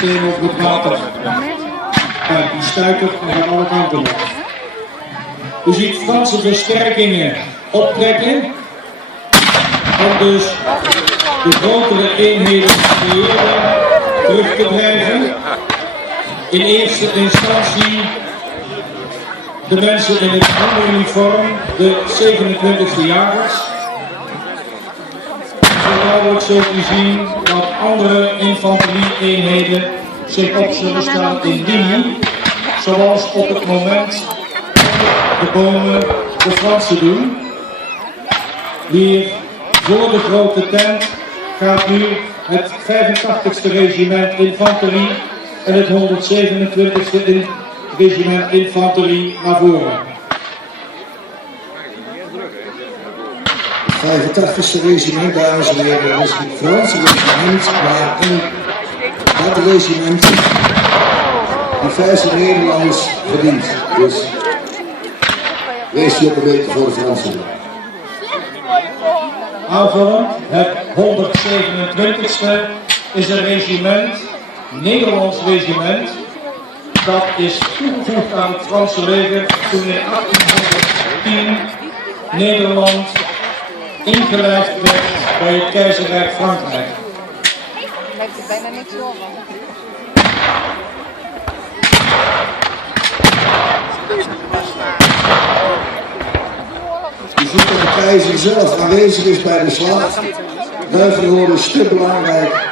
systeem over het water. Kijk, die stuitert en gaat alle kanten op. U ziet Franse versterkingen optrekken om dus de grotere eenheden terug te drijven. In eerste instantie de mensen in het andere uniform, de 27e jagers. Zo zult u zien dat andere infanterie-eenheden zich op zullen staan in linie, zoals op het moment de bomen de Fransen doen. Hier voor de grote tent gaat nu het 85e regiment infanterie en het 127e regiment infanterie naar voren. Het 85e regiment, dames en heren, dat is het Franse regiment, maar dat regiment diverse Nederlanders verdient. Dus wees je op een beetje voor de Fransen. Aanvullend, het 127e is een regiment, Nederlands regiment, dat is toegevoegd aan het Franse leger toen in 1810 Nederland ingelijfd werd bij het Keizerrijk Frankrijk. Lijkt er bijna niks op. Je ziet dat de keizer zelf aanwezig is bij de slag. Duivenhoorn is te belangrijk